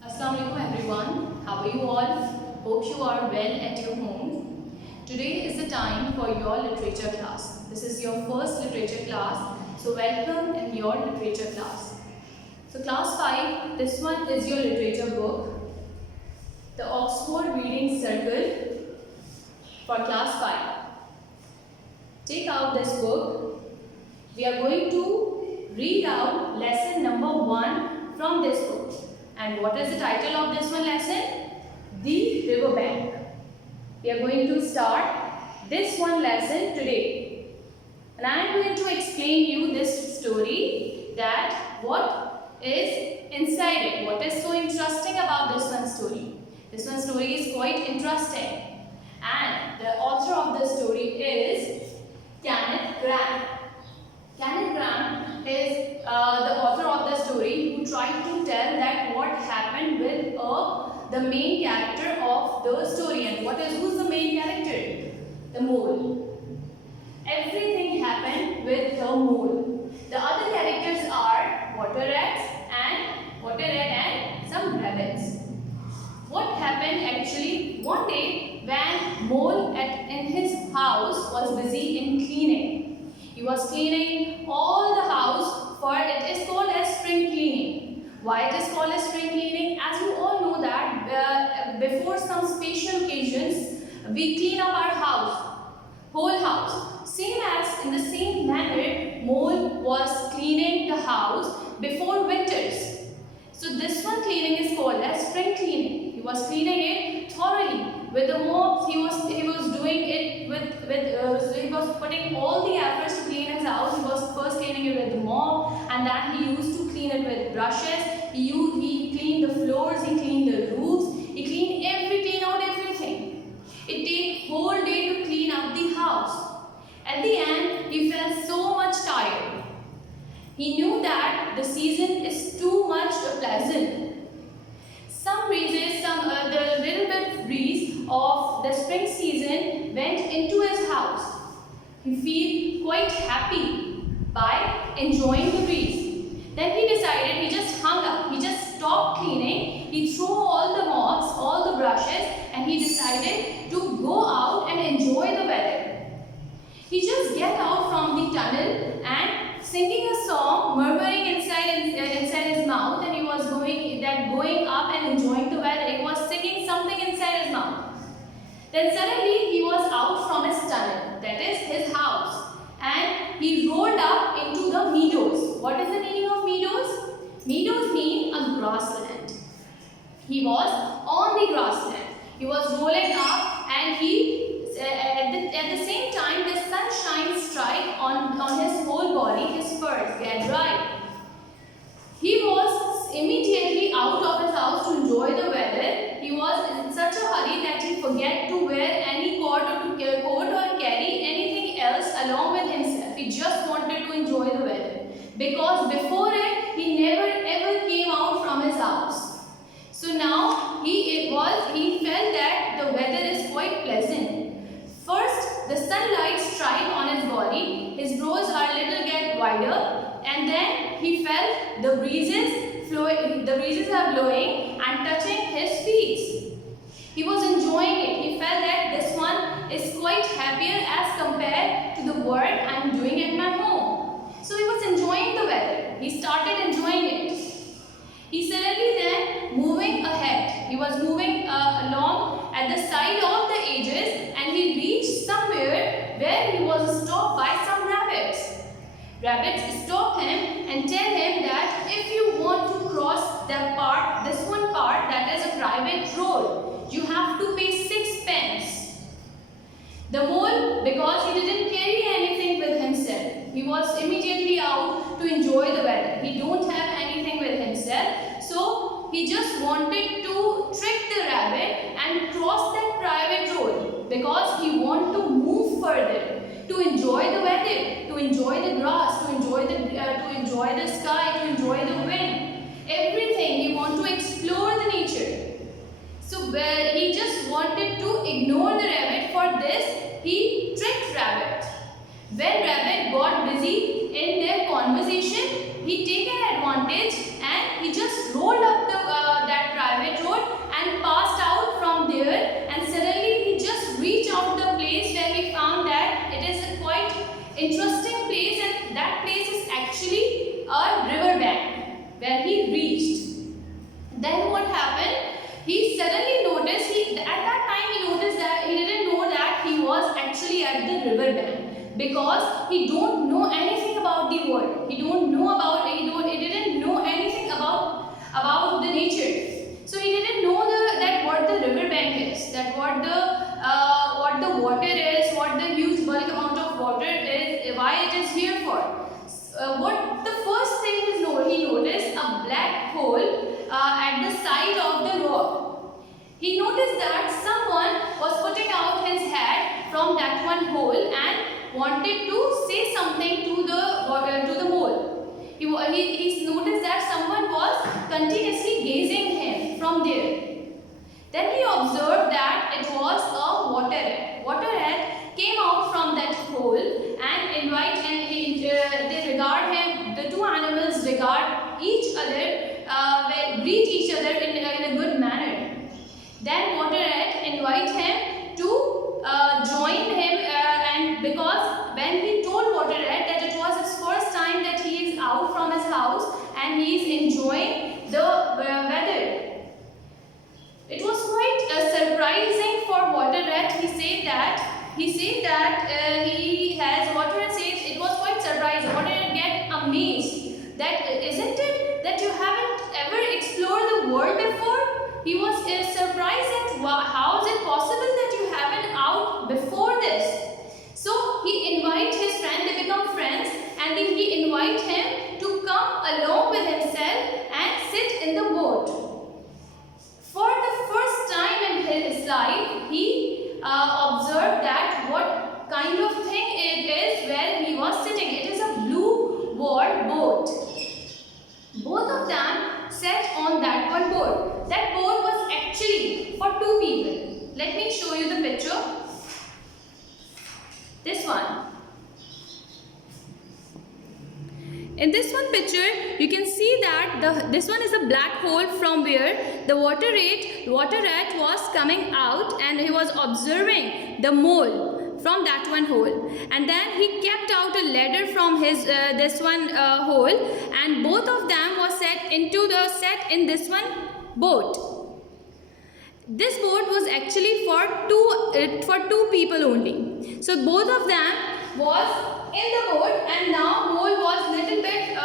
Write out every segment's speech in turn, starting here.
Assalamualaikum everyone. How are you all? Hope you are well at your home. Today is the time for your literature class. This is your first literature class. So welcome in your literature class. So class 5, this one is your literature book. The Oxford Reading Circle for class 5. Take out this book. We are going to read out lesson number 1 from this book. And what is the title of this one lesson? The Riverbank. We are going to start this one lesson today. And I am going to explain you this story, that what is inside it. What is so interesting about this one story? This one story is quite interesting. And the author of the story is Kenneth Grant. Kenneth Grant is the author of the story who tried to tell that what happened with the main character of the story. And who's the main character? The mole. Everything happened with the mole. The other characters are water rat and some rabbits. What happened actually? One day when mole in his house was busy in cleaning. He was cleaning all the house, for it is called as spring cleaning. Why it is called as spring cleaning? As you all know that before some special occasions, we clean up our house, whole house. Same as in the same manner, mole was cleaning the house before winters. So this one cleaning is called as spring cleaning. He was cleaning it thoroughly with the mops. He was doing it so he was putting all the efforts to clean his house. He was first cleaning it with the mop, and then he used to clean it with brushes. He cleaned the floors, he cleaned the roofs, he cleaned out everything. It takes whole day to clean up the house. At the end, he felt so much tired. He knew that the season is too much pleasant. Some breezes, the little bit breeze of the spring season went into his house. He felt quite happy by enjoying the breeze. Then he decided, he just hung up, he just stopped cleaning, he threw all the mops, all the brushes, and he decided to go out and enjoy the weather. He just get out from the tunnel and singing a song, murmuring inside his mouth, and he was going up and enjoying the weather. He was singing something inside his mouth. Then suddenly he was out from his tunnel, that is his house, and he rolled up into the meadows. What is the meaning of meadows? Meadows mean a grassland. He was on the grassland. He was rolling up, and at the same time the sunshine struck on his whole body. His furs get dry. He was immediately out of his house to enjoy the weather. He was in such a hurry that he forgot to wear any coat or carry anything else along with himself. He just wanted to enjoy the weather, because before it he never ever came out from his house. So now he felt that the weather is quite pleasant. First, the sunlight strike on his body. His brows are little get wider. And then he felt the breezes are blowing and touching his feet. He was enjoying it. He felt that this one is quite happier as compared to the work I am doing at my home. So he was enjoying the weather. He started enjoying it. He suddenly then moving ahead. He was moving along at the side of the edges, and he reached somewhere where he was stopped by some rabbits. Rabbits stop him and tell him that if you want to cross this one part that is a private road, you have to pay 6 pence. The mole, because he didn't carry anything with himself, he was immediately out to enjoy the weather. He don't have anything with himself, so he just wanted to trick the rabbit and cross that private road, because he want to move further, to enjoy the weather, to enjoy the grass, to enjoy the sky, to enjoy the wind, everything. He want to explore the nature. So he just wanted to ignore the rabbit. For this, he tricked rabbit. When rabbit got busy in their conversation, he taken advantage and he just rolled up that rabbit he suddenly noticed, at that time he noticed that he didn't know that he was actually at the riverbank, because he don't know anything about the world. He didn't know anything about the nature. So he didn't know that what the riverbank is, that what the water is, what the huge bulk amount of water is, why it is here for. What the first thing he noticed a black hole at the side of the rock. He noticed that someone was putting out his head from that one hole and wanted to say something to the mole. He noticed that someone was continuously gazing him from there. Then he observed that it was a water rat. Water rat came out from that hole and they regard him. The two animals regard each other, greet each other in a good manner. Then water rat invite him to join him, and because when he told water rat that it was his first time that he is out from his house and he is enjoying the weather. It was quite surprising for water rat. Water rat says it was quite surprising. Water rat get amazed that isn't it that you haven't ever explored the world before? He was surprised at how is it possible that you haven't out before this. So he invite his friend, they become friends, and then he invite him to come along with himself and sit in the boat. For the first time in his life, he observed that what kind of thing it is where he was sitting. It is a blue walled boat. Both of them sat on that one boat. That boat was actually for two people. Let me show you the picture. This one. In this one picture, you can see that this one is a black hole from where the water rat was coming out, and he was observing the mole from that one hole. And then he kept out a ladder from his this one hole, and both of them was set in this one boat. This boat was actually for two people only. So both of them was in the boat, and now mole was little bit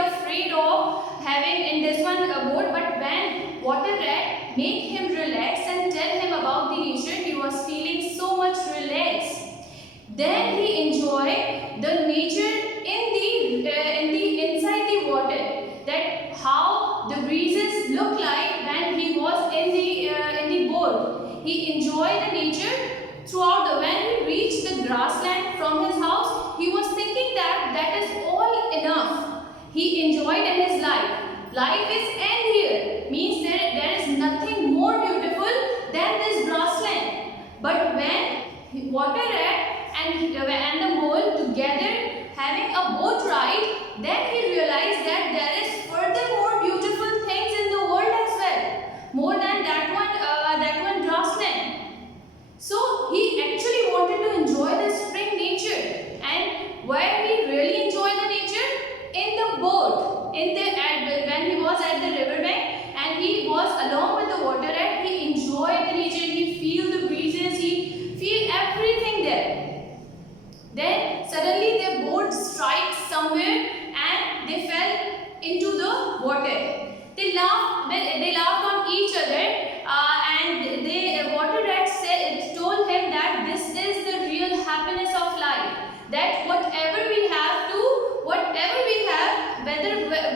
afraid of having in this one boat. But when water rat make him relax and tell him about the nature, he was feeling so much relaxed. Then he enjoyed the nature in the inside the water, that how the breezes look like when he was in the boat. He enjoyed the nature throughout. When he reached the grassland from his house, he was thinking that is all enough. He enjoyed in his life. Life is end here, means there is nothing more beautiful than this grassland. But when water rat and the mole together having a boat ride, then he realized that there is further more beautiful things in the world as well, more than that one grassland. So he actually wanted to enjoy the spring nature, and where he really enjoyed the nature, in the boat, when he was at the riverbank and he was along with the water rat. He enjoyed the nature. He feel the breezes. He feel everything there. Then suddenly their boat strikes somewhere and they fell into the water. They laughed on each other, and the water rat told him that this is the real happiness of life. That wherever we have,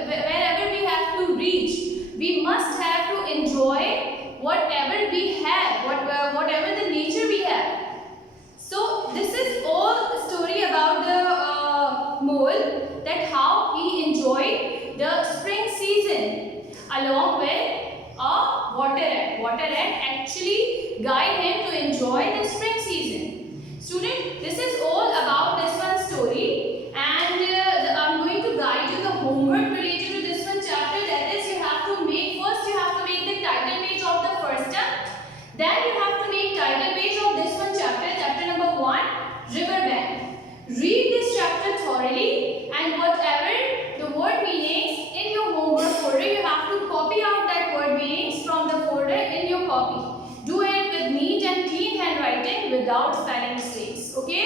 wherever we have to reach, we must have to enjoy whatever we have, whatever the nature we have. So this is all a story about the mole, that how he enjoyed the spring season along with a water rat. Water rat actually guide him to enjoy the spring season. Student, this is all about this one story, and I'm going to guide you the homework related to this one chapter. That is, you have to make the title page of the first term. Then you have to make title page of this one chapter number 1, Riverbank. Read this chapter thoroughly, and whatever the word meanings in your homework folder, you have to copy out that word meanings copy. Do it with neat and clean handwriting without spelling mistakes. Okay?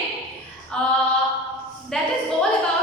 That is all about